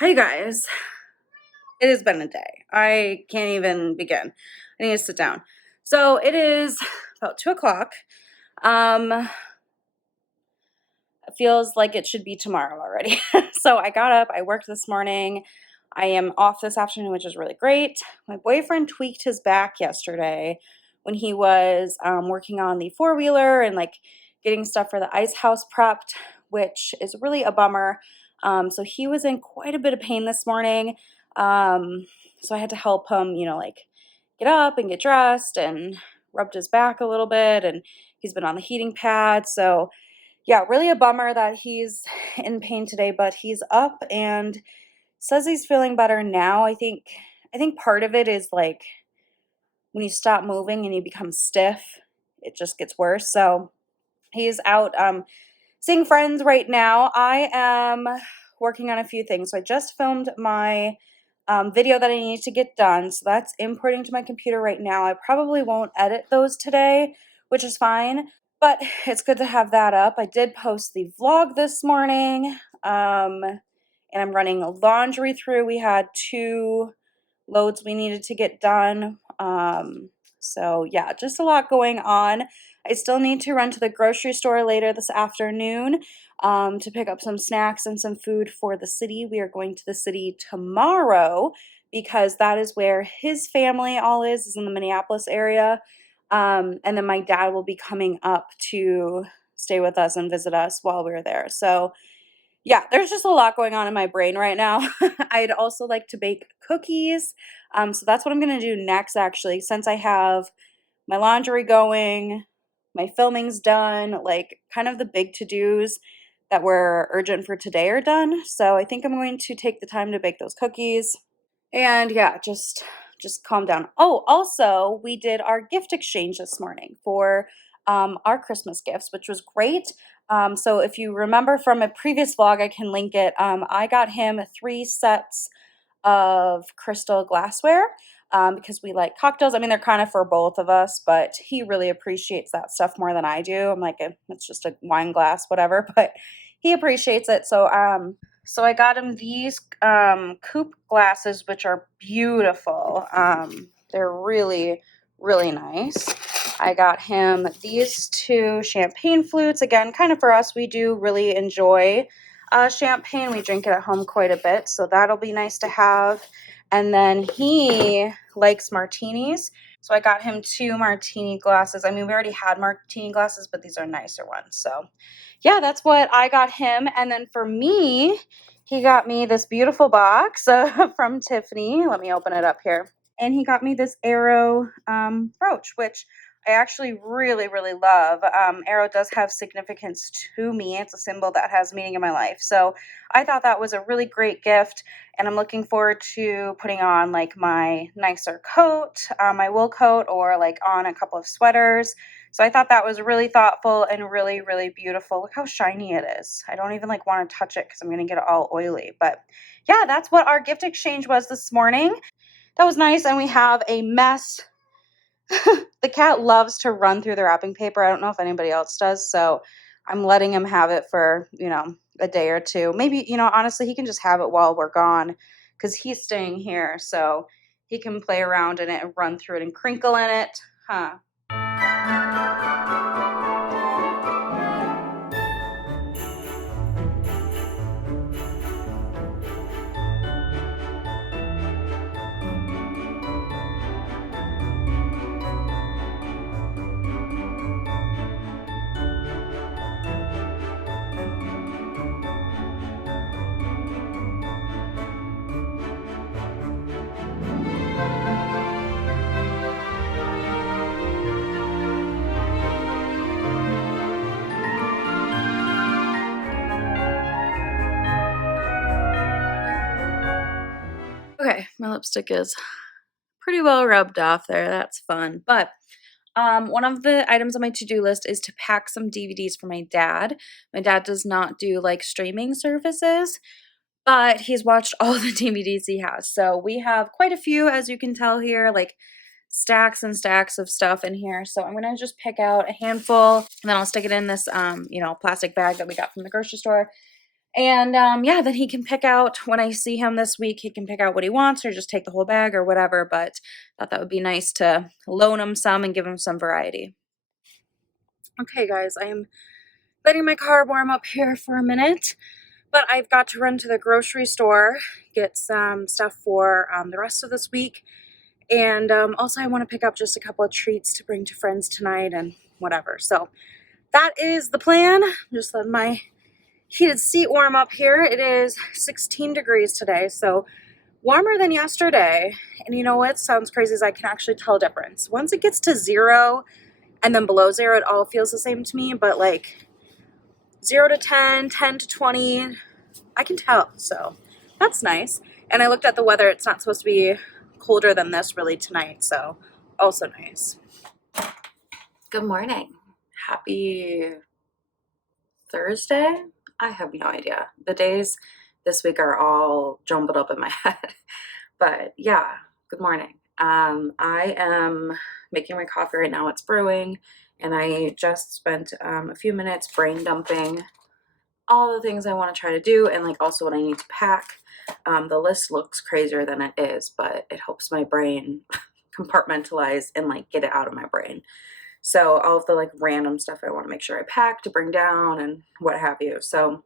Hi guys. It has been a day. I can't even begin. I need to sit down. So it is about 2 o'clock. It feels like it should be tomorrow already. So I got up, I worked this morning. I am off this afternoon, which is really great. My boyfriend tweaked his back yesterday when he was working on the four-wheeler and like getting stuff for the ice house prepped, which is really a bummer. So he was in quite a bit of pain this morning. So I had to help him, like get up and get dressed and rubbed his back a little bit. And he's been on the heating pad. So yeah, really a bummer that he's in pain today, but he's up and says he's feeling better now. I think part of it is like when you stop moving and you become stiff, it just gets worse. So he's out seeing friends right now. I am working on a few things. So I just filmed my video that I need to get done. So that's importing to my computer right now. I probably won't edit those today, which is fine. But it's good to have that up. I did post the vlog this morning. And I'm running laundry through. We had 2 loads we needed to get done. So yeah, just a lot going on. I still need to run to the grocery store later this afternoon to pick up some snacks and some food for the city. We are going to the city tomorrow because that is where his family all is in the Minneapolis area. And then my dad will be coming up to stay with us and visit us while we're there. So yeah, there's just a lot going on in my brain right now. I'd also like to bake cookies. So that's what I'm going to do next, actually, since I have my laundry going, my filming's done, like kind of the big to-dos that were urgent for today are done. So I think I'm going to take the time to bake those cookies. And yeah, just calm down. Oh, also, we did our gift exchange this morning for our Christmas gifts, which was great. So if you remember from a previous vlog, I can link it. I got him 3 sets of crystal glassware because we like cocktails. I mean, they're kind of for both of us, but he really appreciates that stuff more than I do. I'm like, it's just a wine glass, whatever, but he appreciates it. So I got him these coupe glasses, which are beautiful. They're really, really nice. I got him these 2 champagne flutes. Again, kind of for us, we do really enjoy champagne. We drink it at home quite a bit, so that'll be nice to have. And then he likes martinis, so I got him 2 martini glasses. I mean, we already had martini glasses, but these are nicer ones. So yeah, that's what I got him. And then for me, he got me this beautiful box from Tiffany. Let me open it up here. And he got me this arrow brooch, which I actually really, really love. Arrow does have significance to me. It's a symbol that has meaning in my life. So I thought that was a really great gift. And I'm looking forward to putting on like my nicer coat, my wool coat, or like on a couple of sweaters. So I thought that was really thoughtful and really, really beautiful. Look how shiny it is. I don't even like want to touch it because I'm going to get it all oily. But yeah, that's what our gift exchange was this morning. That was nice. And we have a mess. The cat loves to run through the wrapping paper. I don't know if anybody else does. So I'm letting him have it for, a day or 2. Maybe, honestly, he can just have it while we're gone because he's staying here. So he can play around in it and run through it and crinkle in it. Huh. Okay, my lipstick is pretty well rubbed off there. That's fun. But one of the items on my to-do list is to pack some DVDs for my dad. My dad does not do like streaming services, but he's watched all the DVDs he has. So we have quite a few, as you can tell here, like stacks and stacks of stuff in here. So I'm gonna just pick out a handful and then I'll stick it in this plastic bag that we got from the grocery store. And yeah, then he can pick out, when I see him this week, he can pick out what he wants or just take the whole bag or whatever. But I thought that would be nice to loan him some and give him some variety. Okay, guys, I am letting my car warm up here for a minute. But I've got to run to the grocery store, get some stuff for the rest of this week. And also I want to pick up just a couple of treats to bring to friends tonight and whatever. So that is the plan. Just let my heated seat warm up here. It is 16 degrees today, so warmer than yesterday. And you know what sounds crazy is I can actually tell a difference. Once it gets to 0 and then below 0, it all feels the same to me. But like 0 to 10, 10 to 20, I can tell. So that's nice. And I looked at the weather. It's not supposed to be colder than this really tonight. So also nice. Good morning. Happy Thursday? I have no idea. The days this week are all jumbled up in my head. But yeah, good morning. I am making my coffee right now. It's brewing, and I just spent a few minutes brain dumping all the things I want to try to do and like also what I need to pack. The list looks crazier than it is, but it helps my brain compartmentalize and like get it out of my brain. So all of the like random stuff I want to make sure I pack to bring down and what have you. So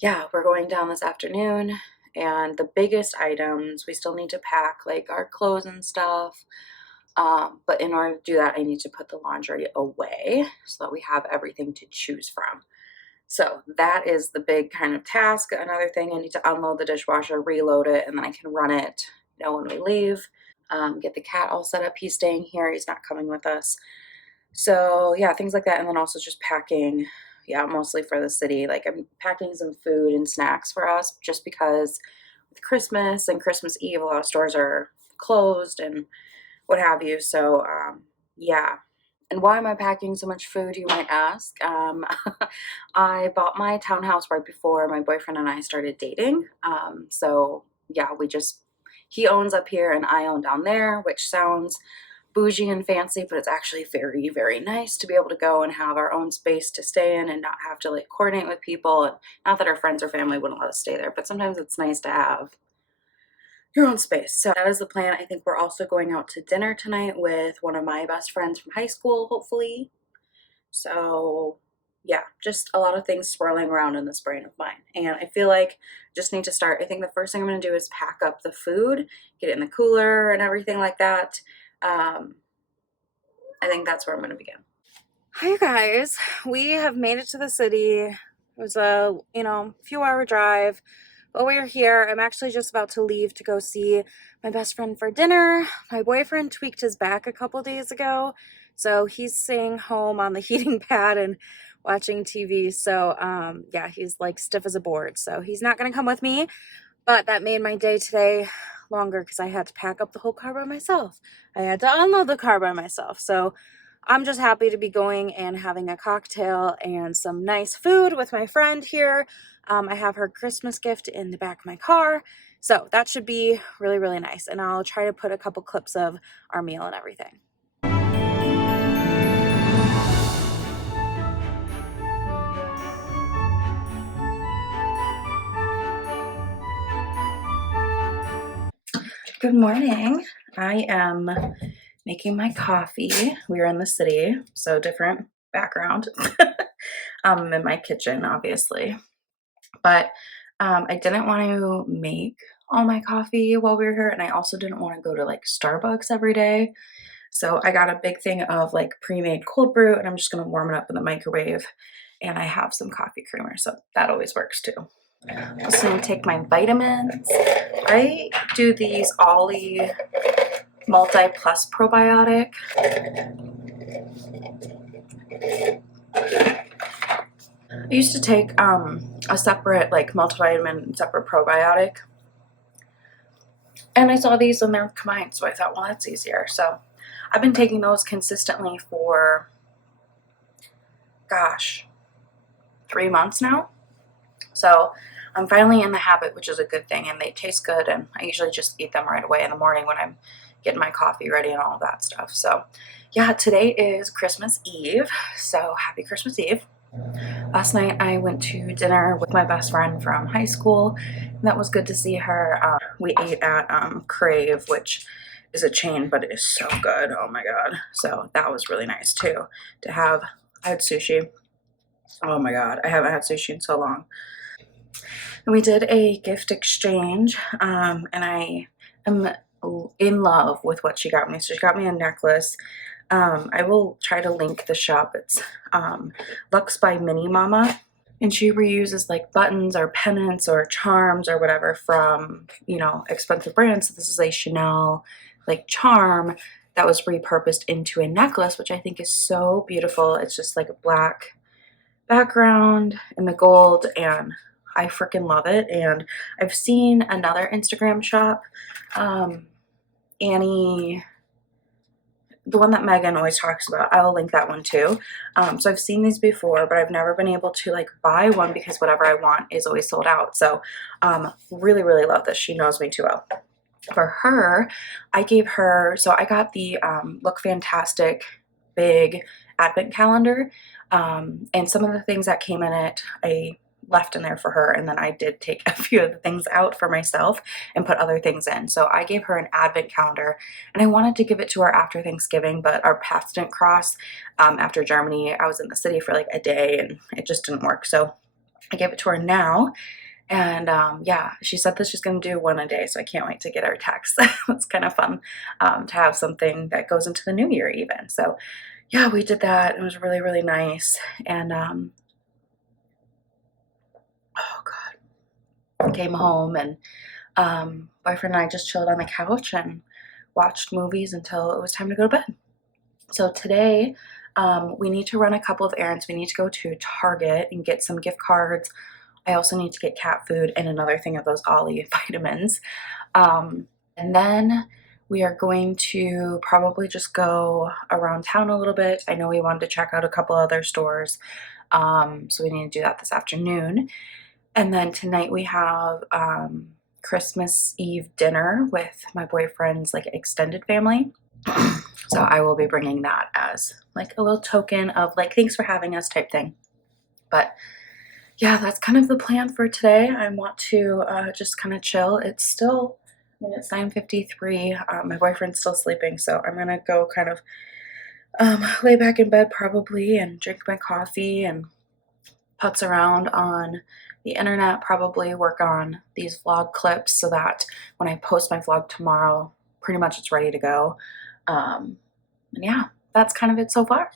yeah, we're going down this afternoon, and the biggest items we still need to pack, like our clothes and stuff. But in order to do that, I need to put the laundry away so that we have everything to choose from. So that is the big kind of task. Another thing, I need to unload the dishwasher, reload it, and then I can run it, when we leave. Get the cat all set up. He's staying here. He's not coming with us. So yeah, things like that. And then also just packing, mostly for the city. Like I'm packing some food and snacks for us just because with Christmas and Christmas Eve, a lot of stores are closed and what have you. So yeah. And why am I packing so much food, you might ask? I bought my townhouse right before my boyfriend and I started dating. So yeah, he owns up here and I own down there, which sounds bougie and fancy, but it's actually very, very nice to be able to go and have our own space to stay in and not have to like coordinate with people. And not that our friends or family wouldn't let us stay there, but sometimes it's nice to have your own space. So that is the plan. I think we're also going out to dinner tonight with one of my best friends from high school, hopefully. So yeah, just a lot of things swirling around in this brain of mine. And I feel like I just need to start. I think the first thing I'm going to do is pack up the food, get it in the cooler and everything like that. I think that's where I'm going to begin. Hi guys, we have made it to the city. It was a, few hour drive, but we're here. I'm actually just about to leave to go see my best friend for dinner. My boyfriend tweaked his back a couple days ago, so he's staying home on the heating pad and watching TV. So yeah, he's like stiff as a board, so he's not going to come with me, but that made my day today longer because I had to pack up the whole car by myself. I had to unload the car by myself. So I'm just happy to be going and having a cocktail and some nice food with my friend here. I have her Christmas gift in the back of my car. So that should be really, really nice. And I'll try to put a couple clips of our meal and everything. Good morning. I am making my coffee. We're in the city, so different background. I'm in my kitchen, obviously. But I didn't want to make all my coffee while we were here, and I also didn't want to go to like Starbucks every day. So I got a big thing of like pre-made cold brew, and I'm just going to warm it up in the microwave. And I have some coffee creamer, so that always works too. I'm just going to take my vitamins. I do these Ollie Multi Plus Probiotic. I used to take a separate like multivitamin, separate probiotic. And I saw these and they're combined, so I thought, well, that's easier. So I've been taking those consistently for, gosh, 3 months now. So I'm finally in the habit, which is a good thing, and they taste good, and I usually just eat them right away in the morning when I'm getting my coffee ready and all that stuff. So yeah, today is Christmas Eve, so happy Christmas Eve. Last night I went to dinner with my best friend from high school, and that was good to see her. We ate at Crave, which is a chain, but it is so good. Oh my god. So that was really nice too to have. I had sushi. Oh my god, I haven't had sushi in so long. And we did a gift exchange, and I am in love with what she got me. So she got me a necklace. I will try to link the shop. It's Lux by Mini Mama. And she reuses like buttons or pennants or charms or whatever from, you know, expensive brands. So this is a Chanel like charm that was repurposed into a necklace, which I think is so beautiful. It's just like a black background and the gold, and I freaking love it. And I've seen another Instagram shop, Annie, the one that Megan always talks about. I'll link that one too. So I've seen these before, but I've never been able to like buy one because whatever I want is always sold out. So really, really love this. She knows me too well. For her, I gave her, so I got the Look Fantastic big advent calendar, and some of the things that came in it, I left in there for her, and then I did take a few of the things out for myself and put other things in. So I gave her an advent calendar, and I wanted to give it to her after Thanksgiving, but our paths didn't cross. After Germany, I was in the city for like a day and it just didn't work. So I gave it to her now. And yeah, she said that she's going to do one a day, so I can't wait to get her text. It's kind of fun to have something that goes into the new year even. So yeah, we did that. It was really, really nice. And oh god, I came home, and boyfriend and I just chilled on the couch and watched movies until it was time to go to bed. So today we need to run a couple of errands. We need to go to Target and get some gift cards. I also need to get cat food and another thing of those Ollie vitamins. And then we are going to probably just go around town a little bit. I know we wanted to check out a couple other stores, so we need to do that this afternoon. And then tonight we have Christmas Eve dinner with my boyfriend's like extended family. So I will be bringing that as like a little token of like, thanks for having us type thing. But yeah, that's kind of the plan for today. I want to just kind of chill. It's still, I mean, it's 9:53. My boyfriend's still sleeping, so I'm gonna go kind of lay back in bed probably and drink my coffee and putz around on the internet, probably work on these vlog clips so that when I post my vlog tomorrow, pretty much it's ready to go. And yeah, that's kind of it so far.